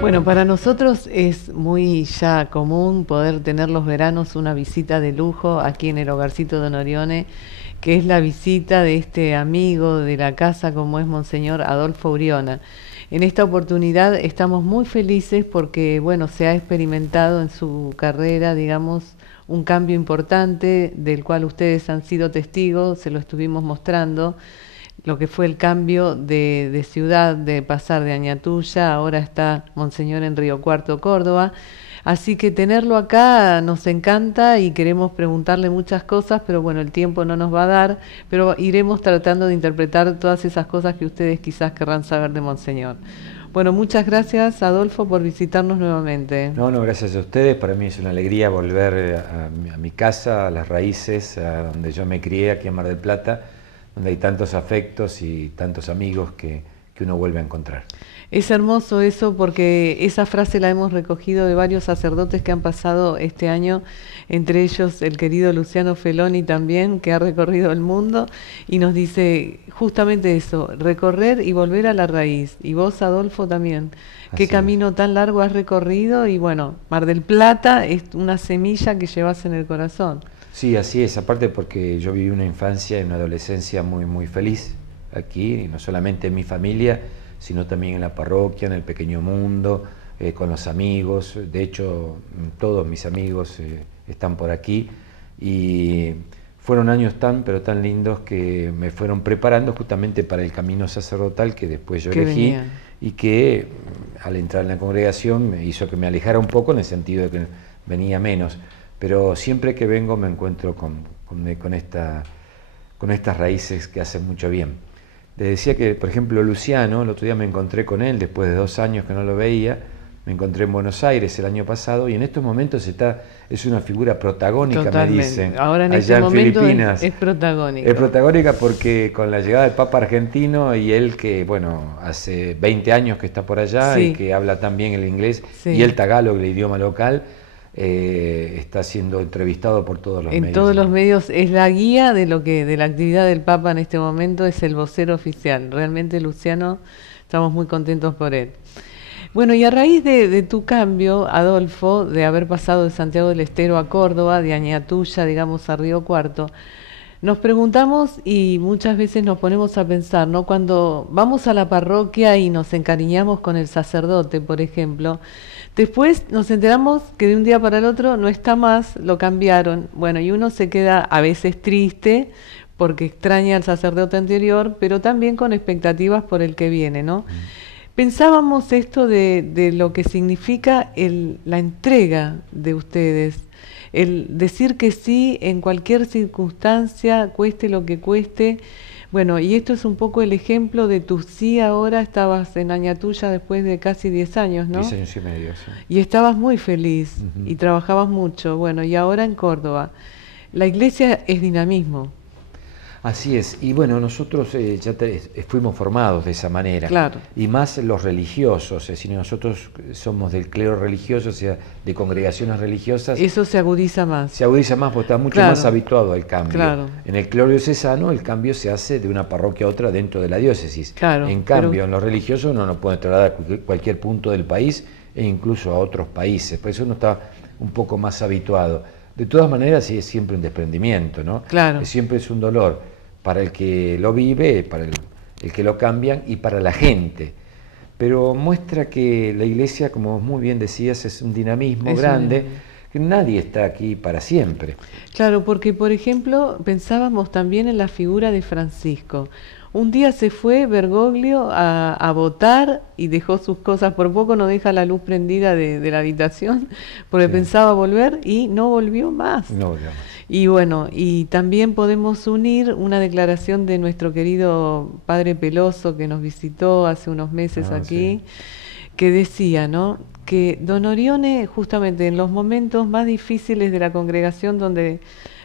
Bueno, para nosotros es muy ya común poder tener los veranos una visita de lujo aquí en el Hogarcito de Norione, que es la visita de este amigo de la casa como es Monseñor Adolfo Uriona. En esta oportunidad estamos muy felices porque, bueno, se ha experimentado en su carrera, digamos, un cambio importante del cual ustedes han sido testigos, se lo estuvimos mostrando lo que fue el cambio de ciudad, de pasar de Añatuya, ahora está Monseñor en Río Cuarto, Córdoba. Así que tenerlo acá nos encanta y queremos preguntarle muchas cosas, pero bueno, el tiempo no nos va a dar, pero iremos tratando de interpretar todas esas cosas que ustedes quizás querrán saber de Monseñor. Bueno, muchas gracias, Adolfo, por visitarnos nuevamente. No, no, gracias a ustedes. Para mí es una alegría volver a mi casa, a las raíces, a donde yo me crié, aquí en Mar del Plata, donde hay tantos afectos y tantos amigos que uno vuelve a encontrar. Es hermoso eso porque esa frase la hemos recogido de varios sacerdotes que han pasado este año, entre ellos el querido Luciano Feloni también, que ha recorrido el mundo y nos dice justamente eso, recorrer y volver a la raíz. Y vos, Adolfo, también. Qué Así es. camino tan largo has recorrido y bueno, Mar del Plata es una semilla que llevas en el corazón. Sí, así es. Aparte porque yo viví una infancia y una adolescencia muy, muy feliz aquí, y no solamente en mi familia, sino también en la parroquia, en el pequeño mundo, con los amigos. De hecho, todos mis amigos están por aquí y fueron años tan, pero tan lindos que me fueron preparando justamente para el camino sacerdotal que después yo Que elegí venían. y que al entrar en la congregación me hizo que me alejara un poco en el sentido de que venía menos. Pero siempre que vengo me encuentro con estas raíces que hacen mucho bien. Le decía que, por ejemplo, Luciano, el otro día me encontré con él, después de 2 años que no lo veía, me encontré en Buenos Aires el año pasado y en estos momentos es una figura protagónica, me dicen, Totalmente. Ahora en este allá en momento Filipinas. es Es protagónico. protagónica porque con la llegada del Papa argentino y él que, bueno, hace 20 años que está por allá y Sí, que habla tan bien el inglés y sí. el tagalog, el idioma local, está siendo entrevistado por todos los En medios. todos los medios es la guía de lo que de la actividad del Papa en este momento, es el vocero oficial. Realmente, Luciano, estamos muy contentos por él. Bueno, y a raíz de tu cambio, Adolfo, de haber pasado de Santiago del Estero a Córdoba, de Añatuya, digamos, a Río Cuarto, nos preguntamos y muchas veces nos ponemos a pensar, ¿no? Cuando vamos a la parroquia y nos encariñamos con el sacerdote, por ejemplo, después nos enteramos que de un día para el otro no está más, lo cambiaron. Bueno, y uno se queda a veces triste porque extraña al sacerdote anterior, pero también con expectativas por el que viene, ¿no? Mm. Pensábamos esto de lo que significa la entrega de ustedes, el decir que sí en cualquier circunstancia, cueste lo que cueste. Bueno, y esto es un poco el ejemplo de tu sí ahora, estabas en Añatuya después de casi 10 años, diez ¿no? años y medio, sí. Y estabas muy feliz Ujú. y trabajabas mucho. Bueno, y ahora en Córdoba. La iglesia es dinamismo, Así es, y bueno, nosotros fuimos formados de esa manera, claro. y más los religiosos, es decir, nosotros somos del clero religioso, o sea, de congregaciones religiosas, Eso se agudiza más. se agudiza más porque está mucho más Claro, habituado al cambio. claro, En el clero diocesano el cambio se hace de una parroquia a otra dentro de la diócesis. claro. En Pero cambio, en los religiosos uno no puede trasladar a cualquier punto del país e incluso a otros países. Por eso uno está un poco más habituado. De todas maneras, sí es siempre un desprendimiento, ¿no? claro. Siempre es un dolor para el que lo vive, para el que lo cambian y para la gente. Pero muestra que la iglesia, como muy bien decías, es un dinamismo Es un grande, dinamismo. que nadie está aquí para siempre. Claro, porque por ejemplo pensábamos también en la figura de Francisco. Un día se fue Bergoglio a votar y dejó sus cosas, por poco no deja la luz prendida de la habitación, porque Sí, pensaba volver y no volvió más. no, digamos. Y bueno, y también podemos unir una declaración de nuestro querido padre Peloso que nos visitó hace unos meses Ah, sí. aquí, que decía, ¿no? Que Don Orione, justamente en los momentos más difíciles de la congregación, donde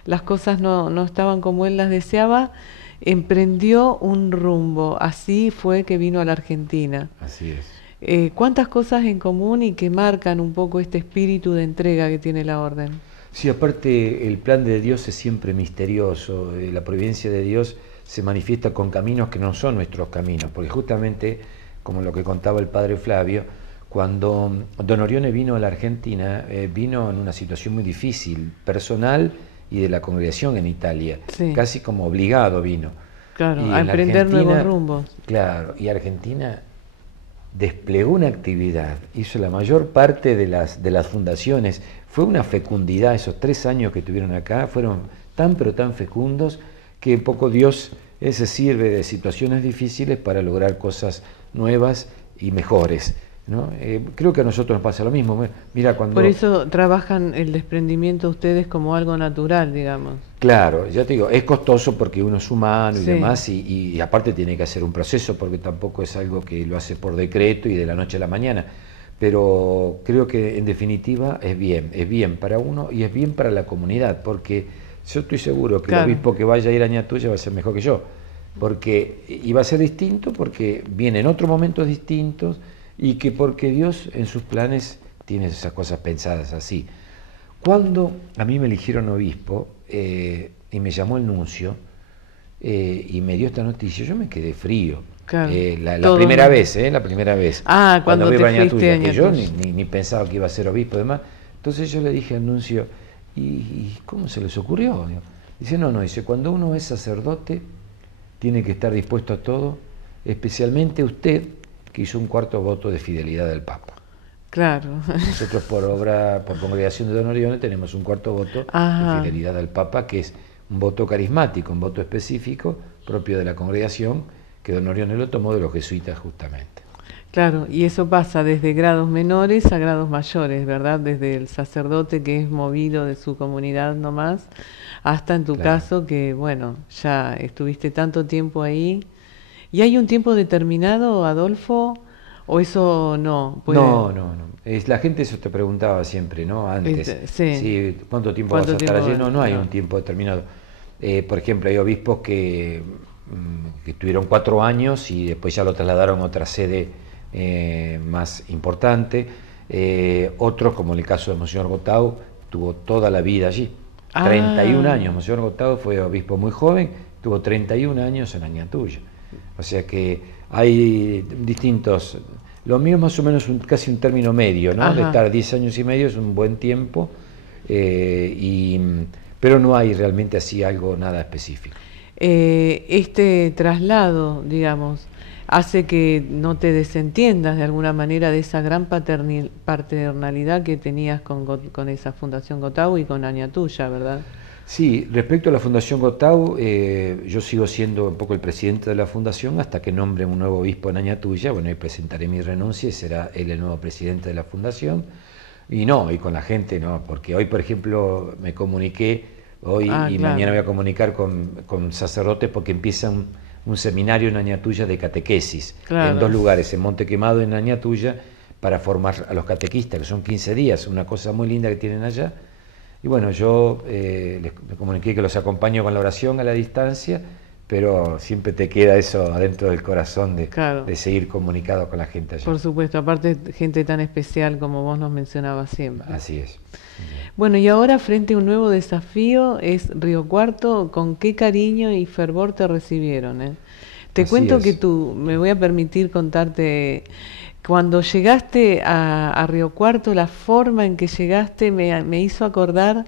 las cosas no estaban como él las deseaba, emprendió un rumbo. Así fue que vino a la Argentina. Así es. ¿Cuántas cosas en común y que marcan un poco este espíritu de entrega que tiene la orden? Sí, aparte el plan de Dios es siempre misterioso, la providencia de Dios se manifiesta con caminos que no son nuestros caminos, porque justamente, como lo que contaba el padre Flavio, Cuando don Orione vino a la Argentina, vino en una situación muy difícil, personal y de la congregación en Italia, Sí. casi como obligado vino. Claro, Y a en la emprender nuevos Argentina, rumbos. claro, y Argentina desplegó una actividad, hizo la mayor parte de las fundaciones, fue una fecundidad, esos 3 años que tuvieron acá, fueron tan pero tan fecundos que un poco Dios se sirve de situaciones difíciles para lograr cosas nuevas y mejores, ¿no? Creo que a nosotros nos pasa lo mismo. Mira, cuando... Por eso trabajan el desprendimiento ustedes como algo natural, digamos. Claro, ya te digo, es costoso porque uno es humano y Sí. demás, y aparte tiene que hacer un proceso porque tampoco es algo que lo hace por decreto y de la noche a la mañana. Pero creo que en definitiva es bien para uno y es bien para la comunidad, porque yo estoy seguro que Claro. el obispo que vaya a ir a Ñatuya va a ser mejor que yo, porque y va a ser distinto porque viene en otros momentos distintos y que porque Dios en sus planes tiene esas cosas pensadas así. Cuando a mí me eligieron obispo y me llamó el nuncio y me dio esta noticia, yo me quedé frío. Claro, La todo primera mal. vez, la primera vez. Ah, cuando fui te a fuiste Ñatuya, a que yo Ñatuya. ni pensaba que iba a ser obispo, además. Entonces yo le dije al nuncio, ¿y cómo se les ocurrió? Digo, dice, no, dice, cuando uno es sacerdote, tiene que estar dispuesto a todo, especialmente usted, que hizo un cuarto voto de fidelidad al Papa. Claro. Nosotros por congregación de Don Orione tenemos un cuarto voto Ajá. de fidelidad al Papa, que es un voto carismático, un voto específico propio de la congregación, que Don Orione lo tomó de los jesuitas justamente. Claro, y eso pasa desde grados menores a grados mayores, ¿verdad? Desde el sacerdote que es movido de su comunidad nomás, hasta en tu Claro. caso que, bueno, ya estuviste tanto tiempo ahí. ¿Y hay un tiempo determinado, Adolfo? ¿O eso no? Puede... No. La gente eso te preguntaba siempre, ¿no? Antes. Sí. ¿Cuánto tiempo ¿Cuánto vas a estar tiempo? allí? No hay No. un tiempo determinado. Por ejemplo, hay obispos que estuvieron 4 años y después ya lo trasladaron a otra sede más importante. Otros, como en el caso de Monseñor Gotau, tuvo toda la vida allí. 31 años. Monseñor Gotau fue obispo muy joven, tuvo 31 años en Añatuya. O sea que hay distintos... Lo mío es más o menos casi un término medio, ¿no? Ajá. De estar 10 años y medio es un buen tiempo, pero no hay realmente así algo, nada específico. Este traslado, digamos, hace que no te desentiendas de alguna manera de esa gran paternalidad que tenías con esa Fundación Gotau y con Añatuya, ¿verdad? Sí, respecto a la Fundación Gotau, yo sigo siendo un poco el presidente de la fundación hasta que nombre un nuevo obispo en Añatuya. Bueno, ahí presentaré mi renuncia y será él el nuevo presidente de la fundación. Y con la gente, no, porque hoy, por ejemplo, me comuniqué, Claro. mañana voy a comunicar con sacerdotes porque empieza un seminario en Añatuya de catequesis, Claro. en 2 lugares, en Monte Quemado y en Añatuya, para formar a los catequistas, que son 15 días, una cosa muy linda que tienen allá. Y bueno, yo les comuniqué que los acompaño con la oración a la distancia, pero siempre te queda eso adentro del corazón Claro. de seguir comunicado con la gente allá. Por supuesto, aparte gente tan especial como vos nos mencionabas siempre. Así es. Bueno, y ahora frente a un nuevo desafío es Río Cuarto. ¿Con qué cariño y fervor te recibieron? Te Así cuento es. que me voy a permitir contarte, cuando llegaste a Río Cuarto, la forma en que llegaste me hizo acordar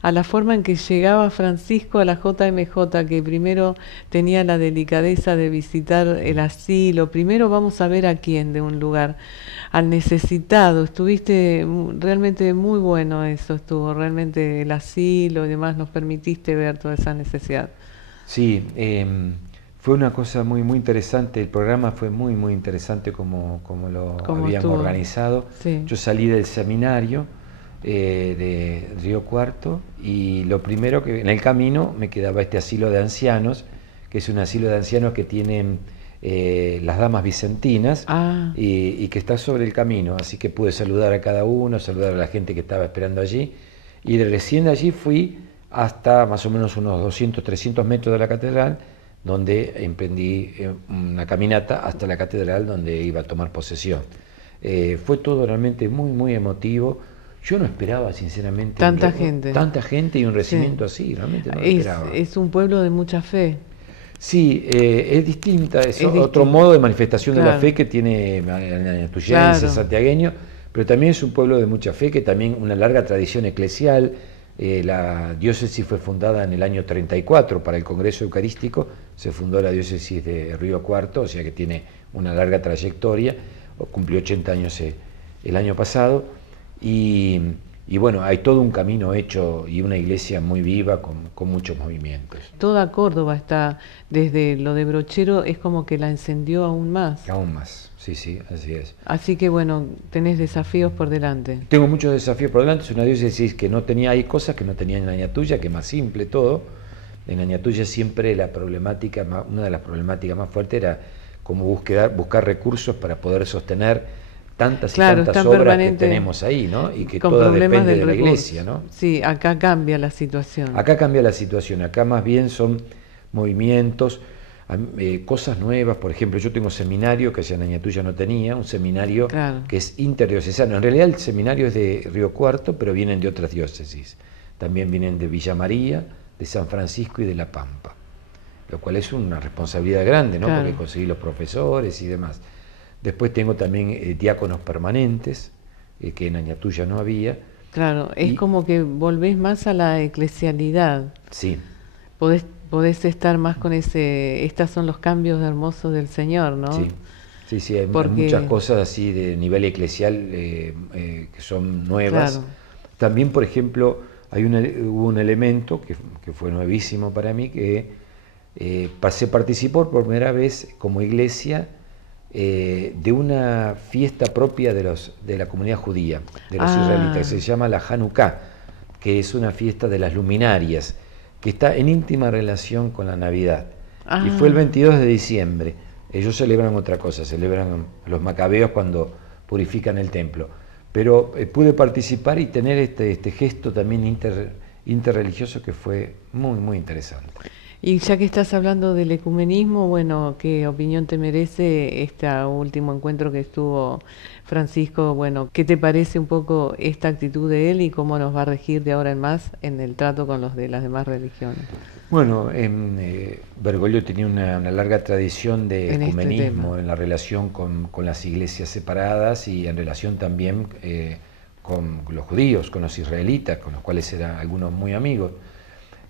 a la forma en que llegaba Francisco a la JMJ, que primero tenía la delicadeza de visitar el asilo. Primero vamos a ver a quién de un lugar, al necesitado. Estuviste realmente muy bueno eso, estuvo realmente el asilo y demás, nos permitiste ver toda esa necesidad. Sí, fue una cosa muy interesante, el programa fue muy interesante como lo habían estuvo? organizado. Sí. Yo salí del seminario de Río Cuarto y lo primero que en el camino me quedaba este asilo de ancianos, que es un asilo de ancianos que tienen las damas vicentinas y que está sobre el camino, así que pude saludar a cada uno, saludar a la gente que estaba esperando allí, y recién de allí fui hasta más o menos unos 200, 300 metros de la catedral, donde emprendí una caminata hasta la catedral donde iba a tomar posesión. Fue todo realmente muy emotivo. Yo no esperaba, sinceramente, tanta gente y un recibimiento así, realmente no lo esperaba. Es un pueblo de mucha fe. Sí, es distinta, es otro distinto. modo de manifestación de la Claro. fe que tiene el ñatuyense, Claro. santiagueño, pero también es un pueblo de mucha fe, que también una larga tradición eclesial. La diócesis fue fundada en el año 34 para el Congreso Eucarístico, se fundó la diócesis de Río Cuarto, o sea que tiene una larga trayectoria, cumplió 80 años el año pasado, y bueno, hay todo un camino hecho y una iglesia muy viva con muchos movimientos. Toda Córdoba está, desde lo de Brochero, es como que la encendió aún más. Aún más, sí, sí, así es. Así que bueno, tenés desafíos por delante. Tengo muchos desafíos por delante, es una diócesis que no tenía, hay cosas que no tenía en la Ñatuya, que es más simple todo. En la Ñatuya siempre la problemática, una de las problemáticas más fuertes era cómo buscar recursos para poder sostener tantas y Claro, tantas están obras que tenemos ahí, ¿no? Y que con todas problemas dependen del de la recurso. iglesia, ¿no? Sí, acá cambia la situación. Acá cambia la situación, acá más bien son movimientos, cosas nuevas. Por ejemplo, yo tengo seminario que allá en Ñatuya no tenía, un seminario Claro. que es interdiocesano. En realidad el seminario es de Río Cuarto, pero vienen de otras diócesis. También vienen de Villa María, de San Francisco y de La Pampa, lo cual es una responsabilidad grande, ¿no? Claro. Porque conseguir los profesores y demás. Después tengo también diáconos permanentes, que en Ñatuya no había. Claro, es como que volvés más a la eclesialidad. Sí. Podés estar más con ese, estos son los cambios hermosos del Señor, ¿no? Sí, sí, sí, hay muchas cosas así de nivel eclesial que son nuevas. Claro. También, por ejemplo, hubo un elemento que fue nuevísimo para mí, que participó por primera vez como iglesia de una fiesta propia de la comunidad judía, de los israelitas, que se llama la Hanukkah, que es una fiesta de las luminarias, que está en íntima relación con la Navidad. Y fue el 22 de diciembre. Ellos celebran otra cosa, celebran los macabeos cuando purifican el templo. Pero pude participar y tener este gesto también interreligioso que fue muy, muy interesante. Y ya que estás hablando del ecumenismo, bueno, ¿qué opinión te merece este último encuentro que estuvo Francisco? Bueno, ¿qué te parece un poco esta actitud de él y cómo nos va a regir de ahora en más en el trato con los de las demás religiones? Bueno, Bergoglio tenía una larga tradición de ecumenismo en la relación con las iglesias separadas y en relación también con los judíos, con los israelitas, con los cuales eran algunos muy amigos.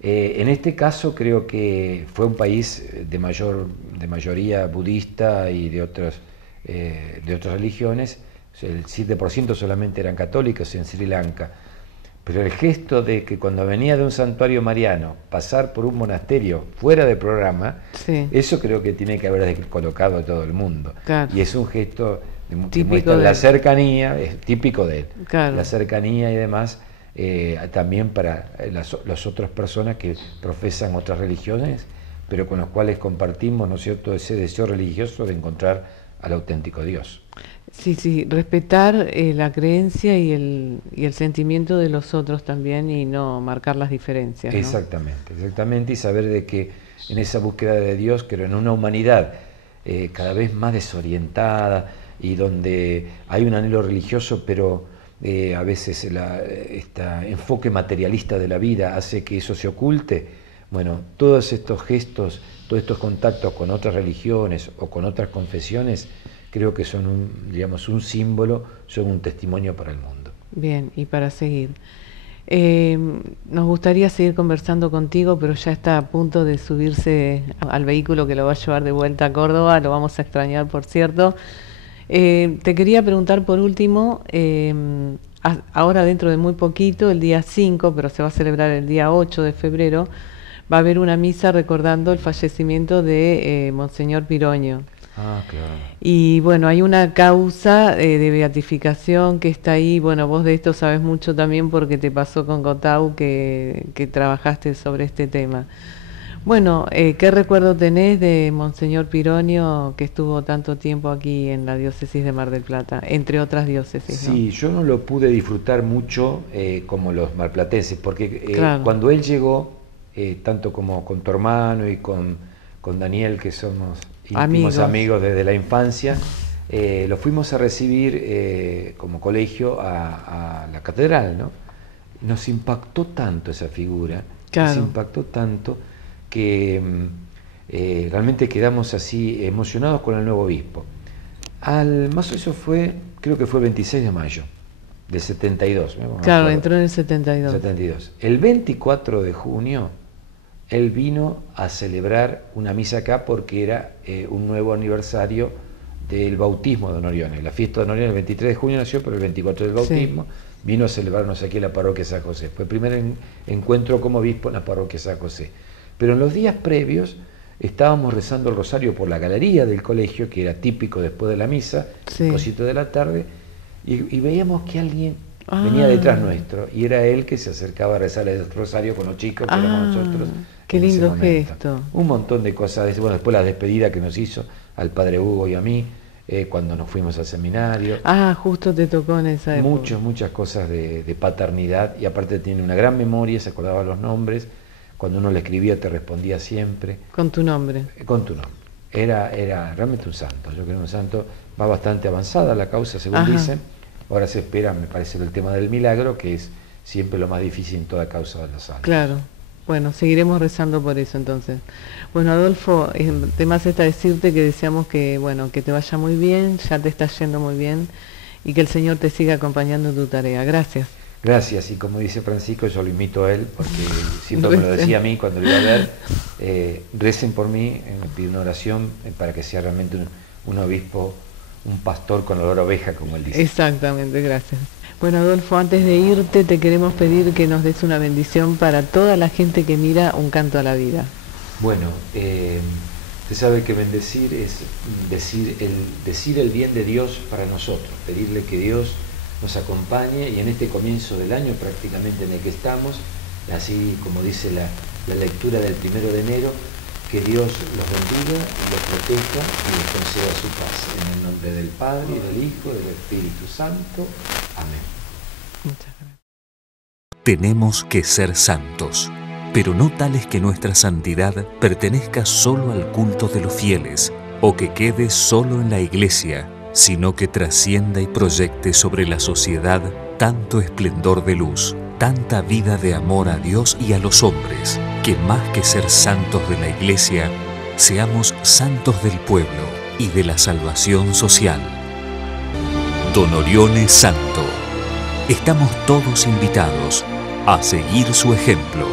En este caso creo que fue un país de mayoría budista y de otras religiones. El 7% solamente eran católicos en Sri Lanka. Pero el gesto de que cuando venía de un santuario mariano pasar por un monasterio fuera de programa, sí, eso creo que tiene que haber descolocado a todo el mundo. Claro. Y es un gesto que Típico muestra de la él. cercanía, es típico de él, Claro. la cercanía y demás. También para las otras personas que profesan otras religiones, pero con los cuales compartimos, ¿no es cierto?, ese deseo religioso de encontrar al auténtico Dios. Sí, sí, respetar la creencia y el sentimiento de los otros también y no marcar las diferencias, ¿no? Exactamente, exactamente, y saber de que en esa búsqueda de Dios, pero en una humanidad cada vez más desorientada y donde hay un anhelo religioso, pero a veces este enfoque materialista de la vida hace que eso se oculte. Bueno, todos estos gestos, todos estos contactos con otras religiones o con otras confesiones, creo que son un símbolo, son un testimonio para el mundo. Bien, y para seguir. Nos gustaría seguir conversando contigo, pero ya está a punto de subirse al vehículo que lo va a llevar de vuelta a Córdoba, lo vamos a extrañar, por cierto. Te quería preguntar por último, ahora dentro de muy poquito, el día 5, pero se va a celebrar el día 8 de febrero, va a haber una misa recordando el fallecimiento de Monseñor Piroño. Ah, claro. Y bueno, hay una causa de beatificación que está ahí. Bueno, vos de esto sabes mucho también porque te pasó con Gotau que trabajaste sobre este tema. Bueno, ¿qué recuerdo tenés de Monseñor Piroño que estuvo tanto tiempo aquí en la diócesis de Mar del Plata, entre otras diócesis? Sí, ¿no? Yo no lo pude disfrutar mucho como los marplatenses, porque Claro. Cuando él llegó, tanto como con tu hermano y con Daniel, que somos íntimos amigos desde la infancia, lo fuimos a recibir como colegio a la catedral, ¿no? Nos impactó tanto esa figura, Claro. nos impactó tanto que realmente quedamos así emocionados con el nuevo obispo. Más eso fue, creo que fue el 26 de mayo del 72. Claro, entró en el 72. 72. El 24 de junio, él vino a celebrar una misa acá porque era un nuevo aniversario del bautismo de Don Orione. La fiesta de Don Orione el 23 de junio nació, pero el 24 del bautismo. Sí. Vino a celebrarnos aquí en la parroquia San José. Fue el primer encuentro como obispo en la parroquia San José. Pero en los días previos estábamos rezando el rosario por la galería del colegio, que era típico después de la misa, sí, cosito de la tarde, y veíamos que alguien venía detrás nuestro, y era él que se acercaba a rezar el rosario con los chicos, que éramos nosotros. Qué lindo gesto. Un montón de cosas, bueno, después la despedida que nos hizo al padre Hugo y a mí, cuando nos fuimos al seminario. Justo te tocó en esa época. Muchas cosas de paternidad, y aparte tiene una gran memoria, se acordaba los nombres, cuando uno le escribía te respondía siempre. Con tu nombre. Con tu nombre. Era realmente un santo, yo creo un santo. Va bastante avanzada la causa, según dicen. Ahora se espera, me parece, el tema del milagro, que es siempre lo más difícil en toda causa de las almas. Claro. Bueno, seguiremos rezando por eso entonces. Bueno, Adolfo, el tema está decirte que deseamos que, bueno, que te vaya muy bien, ya te está yendo muy bien, y que el Señor te siga acompañando en tu tarea. Gracias. Gracias, y como dice Francisco, yo lo invito a él, porque siempre me lo decía a mí cuando lo iba a ver, recen por mí, me pido una oración para que sea realmente un obispo, un pastor con olor a oveja, como él dice. Exactamente, gracias. Bueno, Adolfo, antes de irte te queremos pedir que nos des una bendición para toda la gente que mira Un Canto a la Vida. Bueno, usted sabe que bendecir es decir el bien de Dios para nosotros, pedirle que Dios nos acompañe, y en este comienzo del año prácticamente en el que estamos, así como dice la lectura del 1 de enero, que Dios los bendiga y los proteja y les conceda su paz. En el nombre del Padre, y del Hijo, y del Espíritu Santo. Amén. Muchas gracias. Tenemos que ser santos, pero no tales que nuestra santidad pertenezca solo al culto de los fieles o que quede solo en la iglesia, sino que trascienda y proyecte sobre la sociedad tanto esplendor de luz, tanta vida de amor a Dios y a los hombres, que más que ser santos de la iglesia, seamos santos del pueblo y de la salvación social. Don Orione Santo. Estamos todos invitados a seguir su ejemplo.